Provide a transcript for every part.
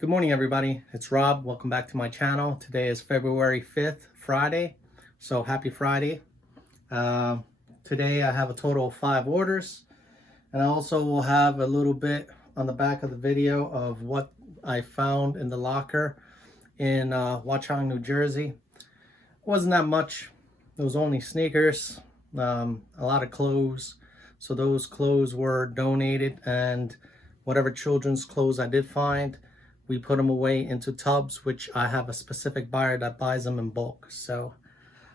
Good morning, everybody. It's Rob. Welcome back to my channel. Today is February 5th, Friday. So happy Friday. Uh, Today I have a total of 5 orders. And I also will have a little bit on the back of the video of what I found in the locker in Watchung, New Jersey. It wasn't that much. It was only sneakers, a lot of clothes. So those clothes were donated, and whatever children's clothes I did find, we put them away into tubs, which I have a specific buyer that buys them in bulk. So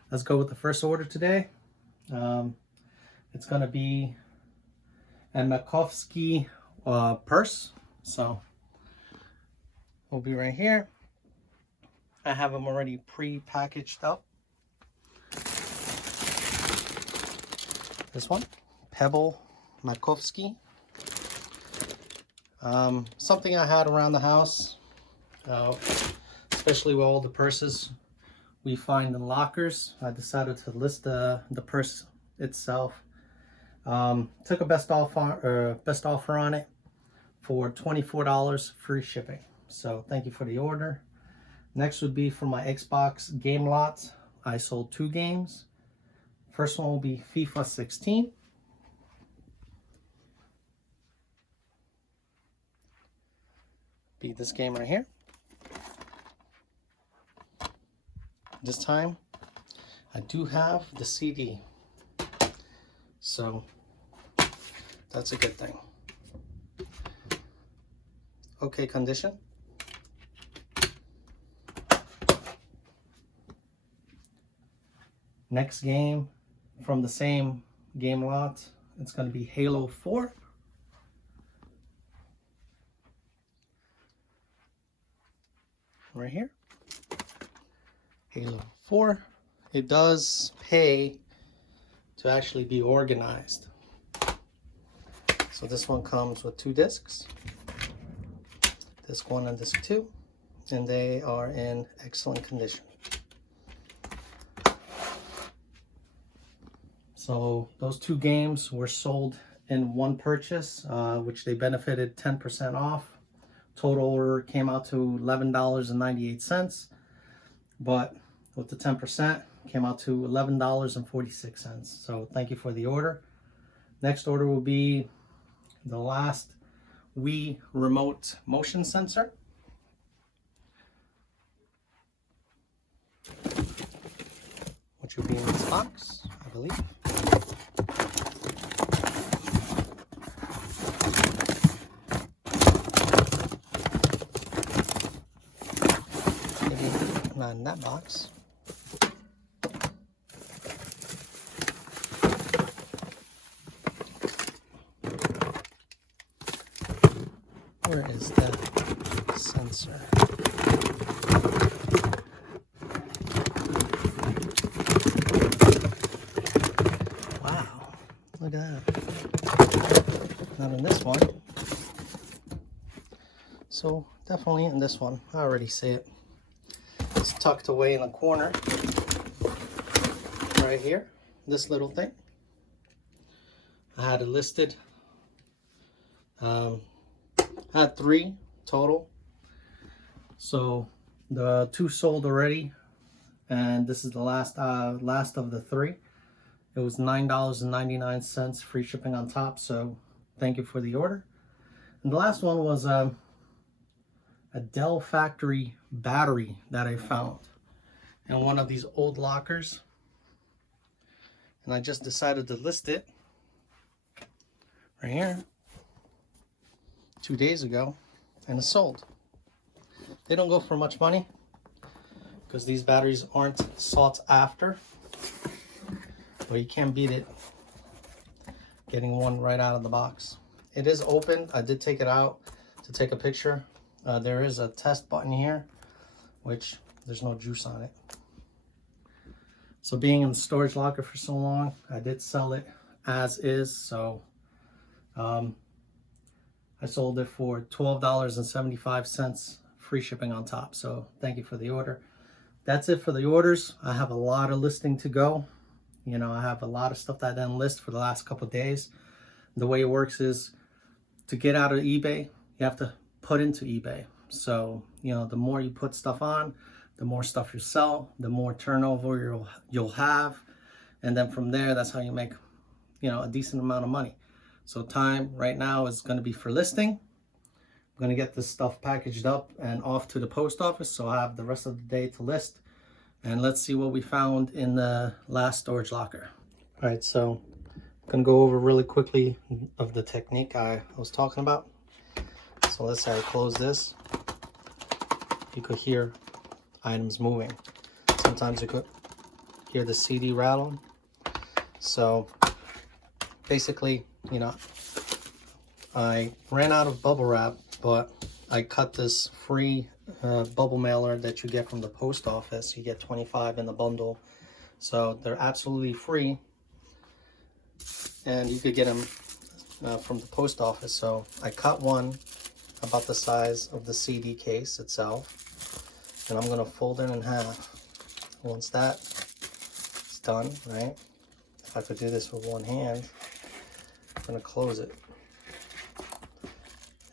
let's go with the first order today. It's going to be a Makovsky purse. So we'll be right here. I have them already pre-packaged up. This one, Pebble Makovsky. Something I had around the house, especially with all the purses we find in lockers. I decided to list the purse itself. Took a best offer on it for $24 free shipping. So thank you for the order. Next would be for my Xbox game lot. I sold 2 games. First one will be FIFA 16. Be this game right here. This time I do have the CD, so that's a good thing. Okay condition. Next game from the same game lot, it's going to be Halo 4. Right here, Halo 4. It does pay to actually be organized. So this one comes with 2 discs, disc 1 and disc 2, and they are in excellent condition. So those 2 games were sold in one purchase, which they benefited 10% off. Total order came out to $11.98, but with the 10% came out to $11.46. So thank you for the order. Next order will be the last Wii remote motion sensor. Which will be in this box, I believe. Not in that box. Where is the sensor? Wow, look at that. Not in this one. So definitely in this one. I already see it. It's tucked away in the corner right here, this little thing. I had it listed. I had 3 total, so the 2 sold already, and this is the last of the 3. It was $9.99 free shipping on top, so thank you for the order. And the last one was a Dell factory battery that I found in one of these old lockers, and I just decided to list it right here 2 days ago, and it sold. They don't go for much money because these batteries aren't sought after, but you can't beat it getting one right out of the box. It is open. I did take it out to take a picture. There is a test button here, which there's no juice on it. So being in the storage locker for so long, I did sell it as is. So I sold it for $12.75 free shipping on top. So thank you for the order. That's it for the orders. I have a lot of listing to go. You know, I have a lot of stuff that I didn't list for the last couple of days. The way it works is to get out of eBay, you have to put into eBay. So, you know, the more you put stuff on, the more stuff you sell, the more turnover you'll have. And then from there, that's how you make, you know, a decent amount of money. So time right now is going to be for listing. I'm going to get this stuff packaged up and off to the post office, so I have the rest of the day to list. And let's see what we found in the last storage locker. All right, so I'm going to go over really quickly of the technique I was talking about. So let's say I close this. You could hear items moving. Sometimes you could hear the CD rattling. So basically, you know, I ran out of bubble wrap, but I cut this free bubble mailer that you get from the post office. You get 25 in the bundle, so they're absolutely free, and you could get them from the post office. So I cut one about the size of the CD case itself, and I'm gonna fold it in half. Once that's done, right, if I could do this with one hand, I'm gonna close it.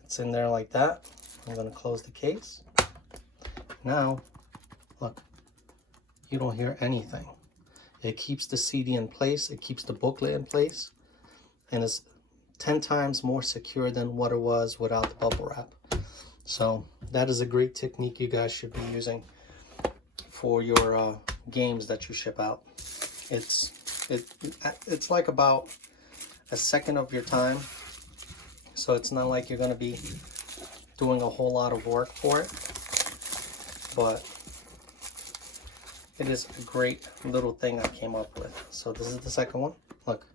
It's in there like that. I'm gonna close the case. Now, look, you don't hear anything. It keeps the CD in place, it keeps the booklet in place, and it's 10 times more secure than what it was without the bubble wrap. So that is a great technique you guys should be using for your games that you ship out. It's like about a second of your time, so it's not like you're going to be doing a whole lot of work for it, but it is a great little thing I came up with. So this is the second one. Look,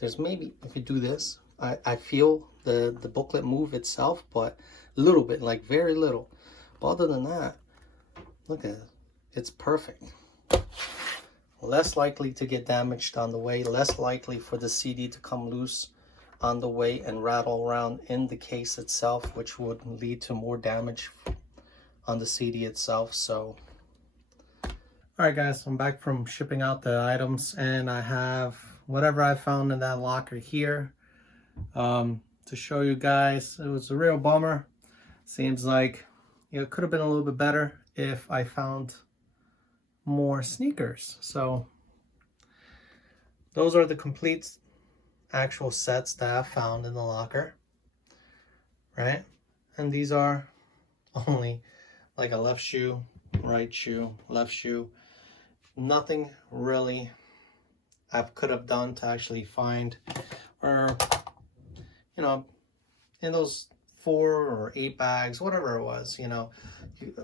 there's maybe, if you do this, I feel the booklet move itself, but a little bit, like very little. But other than that, look at it, it's perfect. Less likely to get damaged on the way, less likely for the CD to come loose on the way and rattle around in the case itself, which would lead to more damage on the CD itself. So, all right guys, I'm back from shipping out the items, and I have whatever I found in that locker here to show you guys. It was a real bummer. Seems like, you know, it could have been a little bit better if I found more sneakers. So those are the complete actual sets that I found in the locker, right? And these are only like a left shoe, right shoe, left shoe. Nothing really I could have done to actually find, or, you know, in those 4 or 8 bags, whatever it was, you know, it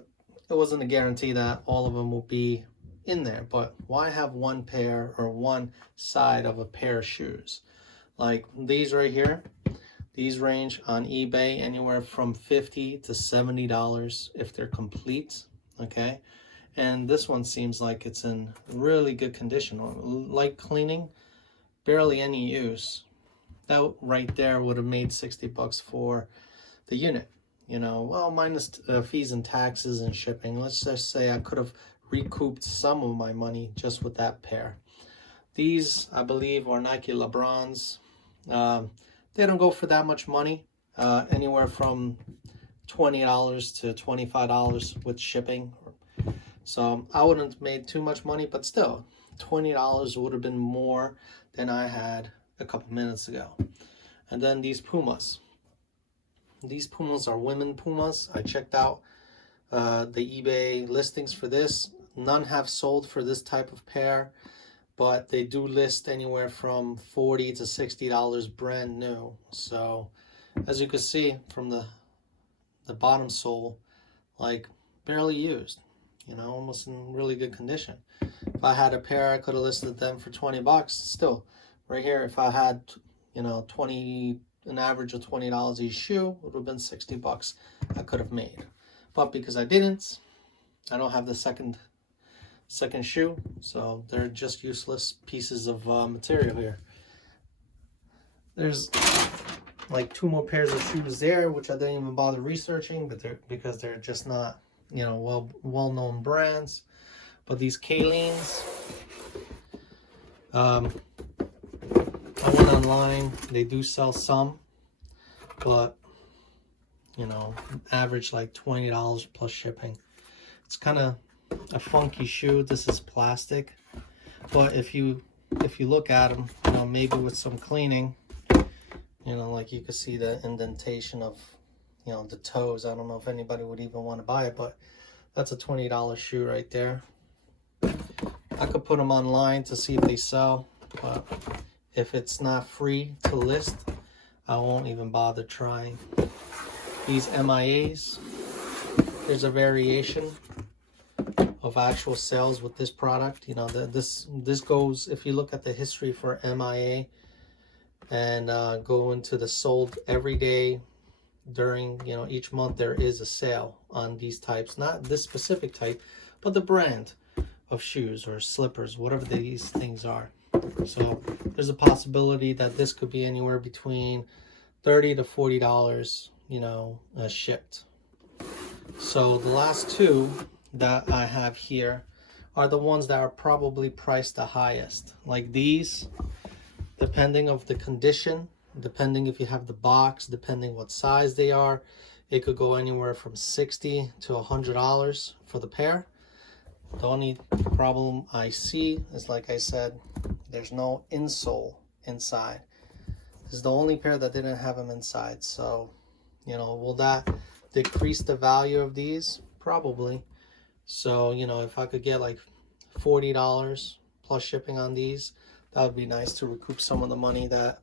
wasn't a guarantee that all of them will be in there. But why have one pair or one side of a pair of shoes? Like these right here, these range on eBay anywhere from $50 to $70 if they're complete, okay? And this one seems like it's in really good condition, light cleaning, barely any use. That right there would have made 60 bucks for the unit, you know, well, minus fees and taxes and shipping. Let's just say I could have recouped some of my money just with that pair. These, I believe, are Nike LeBrons. They don't go for that much money, anywhere from $20 to $25 with shipping. So I wouldn't have made too much money, but still, $20 would have been more than I had a couple minutes ago. And then these Pumas. These Pumas are women Pumas. I checked out the eBay listings for this. None have sold for this type of pair, but they do list anywhere from $40 to $60 brand new. So as you can see from the bottom sole, like barely used, you know, almost in really good condition. If I had a pair, I could have listed them for 20 bucks. Still, right here, if I had, you know, an average of $20 each shoe, it would have been 60 bucks I could have made. But because I didn't, I don't have the second shoe, so they're just useless pieces of material here. There's like 2 more pairs of shoes there, which I didn't even bother researching, but because they're just not, you know, well-known brands. But these Kalines, I went online. They do sell some, but you know, average like $20 plus shipping. It's kind of a funky shoe. This is plastic, but if you look at them, you know, maybe with some cleaning, you know, like you can see the indentation of, you know, the toes. I don't know if anybody would even want to buy it, but that's a $20 shoe right there. I could put them online to see if they sell, but if it's not free to list, I won't even bother trying. These MIAs, there's a variation of actual sales with this product. You know, this goes, if you look at the history for MIA and go into the sold every day during, you know, each month, there is a sale on these types, not this specific type, but the brand of shoes or slippers, whatever these things are. So there's a possibility that this could be anywhere between $30 to $40, you know, shipped. So the last two that I have here are the ones that are probably priced the highest. Like these, depending of the condition, depending if you have the box, depending what size they are, it could go anywhere from $60 to $100 for the pair. The only problem I see is, like I said, there's no insole inside. This is the only pair that didn't have them inside. So, you know, will that decrease the value of these? Probably. So, you know, if I could get like $40 plus shipping on these, that would be nice to recoup some of the money that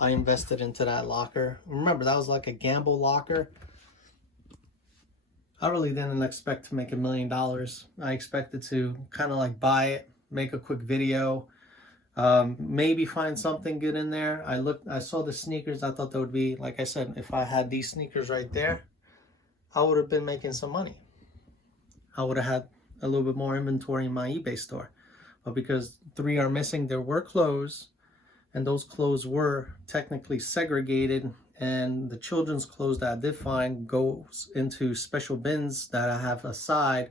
I invested into that locker. Remember, that was like a gamble locker. I really didn't expect to make $1 million. I expected to kind of like buy it, make a quick video, maybe find something good in there. I saw the sneakers. I thought that would be, like I said, if I had these sneakers right there, I would have been making some money. I would have had a little bit more inventory in my eBay store. But because 3 are missing, there were clothes, and those clothes were technically segregated, and the children's clothes that I did find goes into special bins that I have aside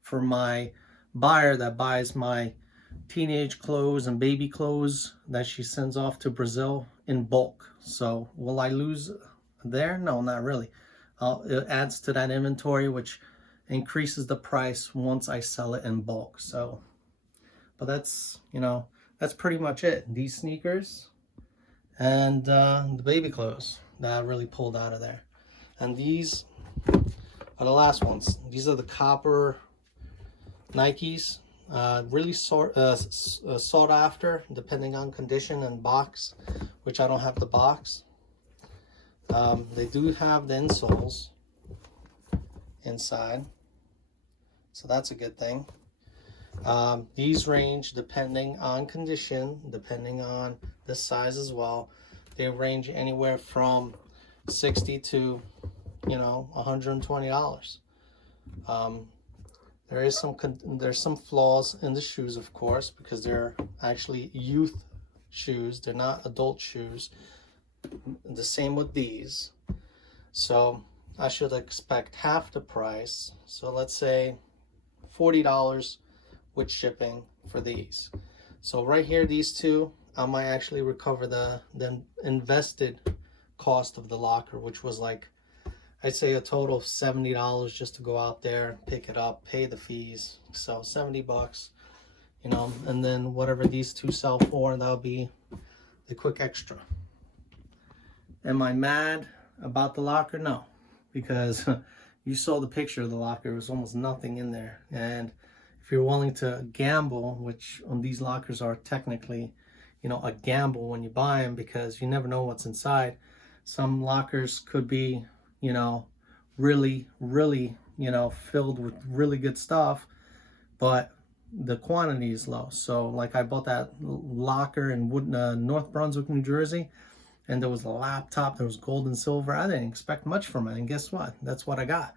for my buyer that buys my teenage clothes and baby clothes that she sends off to Brazil in bulk. So will I lose there? No, not really. It adds to that inventory, which increases the price once I sell it in bulk. So, but that's, you know, that's pretty much it. These sneakers and the baby clothes that I really pulled out of there. And these are the last ones. These are the copper Nikes. Really sought after, depending on condition and box, which I don't have the box. They do have the insoles inside, so that's a good thing. These range depending on condition, depending on the size as well. They range anywhere from $60 to, you know, $120. There's some flaws in the shoes, of course, because they're actually youth shoes. They're not adult shoes. The same with these. So I should expect half the price. So let's say $40 with shipping for these. So right here, these two, I might actually recover the invested cost of the locker, which was like, I'd say a total of $70 just to go out there, pick it up, pay the fees. So $70, you know, and then whatever these two sell for, that'll be the quick extra. Am I mad about the locker? No, because you saw the picture of the locker. There was almost nothing in there. And if you're willing to gamble, which on these lockers are technically, you know, a gamble when you buy them, because you never know what's inside. Some lockers could be, you know, really, you know, filled with really good stuff, but the quantity is low. So like I bought that locker in North Brunswick, New Jersey, and there was a laptop, there was gold and silver. I didn't expect much from it, and guess what? That's what I got.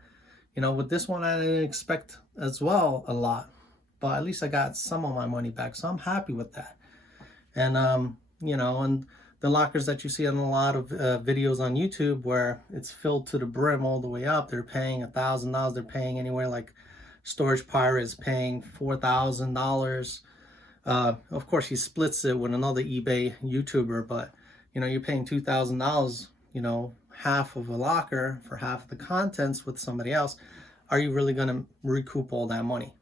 You know, with this one, I didn't expect as well a lot, but at least I got some of my money back, so I'm happy with that. And you know, and the lockers that you see on a lot of videos on YouTube where it's filled to the brim all the way up, they're paying $1,000. They're paying anywhere, like Storage Pirate is paying $4,000. Of course, he splits it with another eBay YouTuber, but you know, you're paying $2,000, you know, half of a locker for half the contents with somebody else, are you really going to recoup all that money?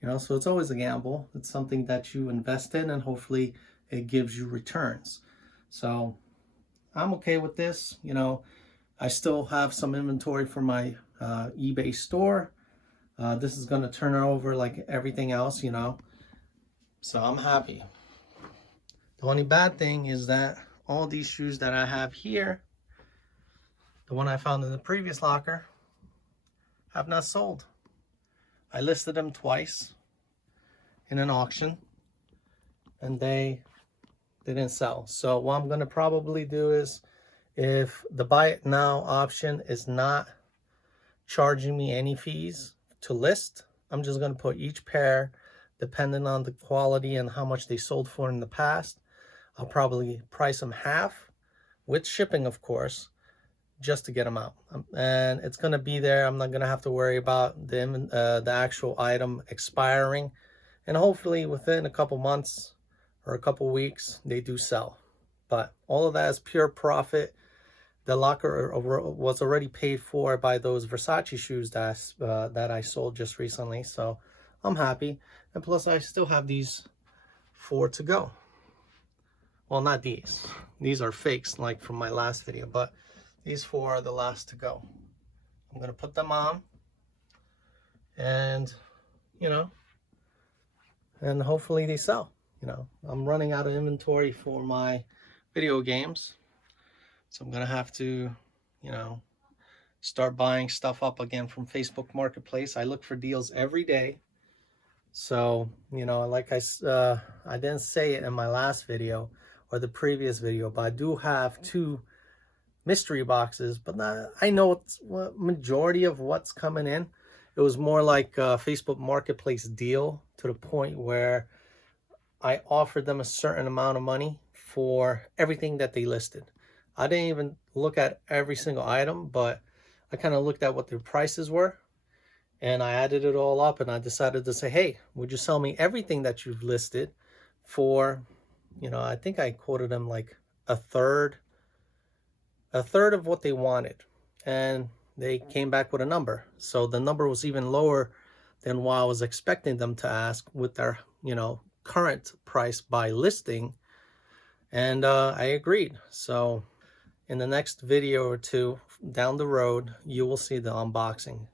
You know, so it's always a gamble. It's something that you invest in, and hopefully it gives you returns. So I'm okay with this. You know, I still have some inventory for my eBay store. This is going to turn over like everything else, you know. So I'm happy. The only bad thing is that all these shoes that I have here, the one I found in the previous locker, have not sold. I listed them twice in an auction and they didn't sell. So what I'm going to probably do is, if the buy it now option is not charging me any fees to list, I'm just going to put each pair, depending on the quality and how much they sold for in the past, I'll probably price them half with shipping, of course, just to get them out. And it's going to be there. I'm not going to have to worry about the actual item expiring. And hopefully within a couple months or a couple weeks, they do sell. But all of that is pure profit. The locker was already paid for by those Versace shoes that I sold just recently. So I'm happy. And plus I still have these 4 to go. Well, not these. These are fakes like from my last video, but these 4 are the last to go. I'm going to put them on and, you know, and hopefully they sell. You know, I'm running out of inventory for my video games. So I'm going to have to, you know, start buying stuff up again from Facebook Marketplace. I look for deals every day. So, you know, like I didn't say it in my last video or the previous video, but I do have 2 mystery boxes, but I know it's what majority of what's coming in. It was more like a Facebook Marketplace deal, to the point where I offered them a certain amount of money for everything that they listed. I didn't even look at every single item, but I kind of looked at what their prices were, and I added it all up, and I decided to say, hey, would you sell me everything that you've listed for, you know, I think I quoted them like a third of what they wanted. And they came back with a number. So the number was even lower than what I was expecting them to ask with their, you know, current price by listing. And I agreed. So in the next video or 2 down the road, you will see the unboxing.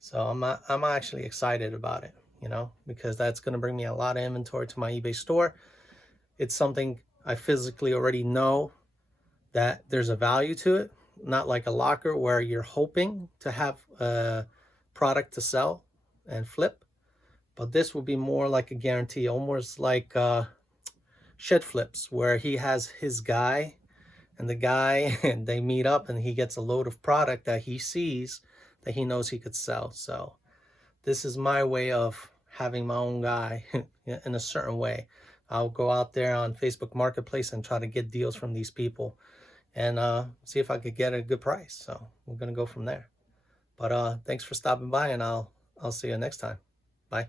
So I'm actually excited about it, you know, because that's going to bring me a lot of inventory to my eBay store. It's something I physically already know that there's a value to it, not like a locker where you're hoping to have a product to sell and flip. But this will be more like a guarantee, almost like Shed Flips, where he has his guy, and the guy, and they meet up and he gets a load of product that he sees that he knows he could sell. So this is my way of having my own guy in a certain way. I'll go out there on Facebook Marketplace and try to get deals from these people and see if I could get a good price. So we're going to go from there. But thanks for stopping by, and I'll see you next time. Bye.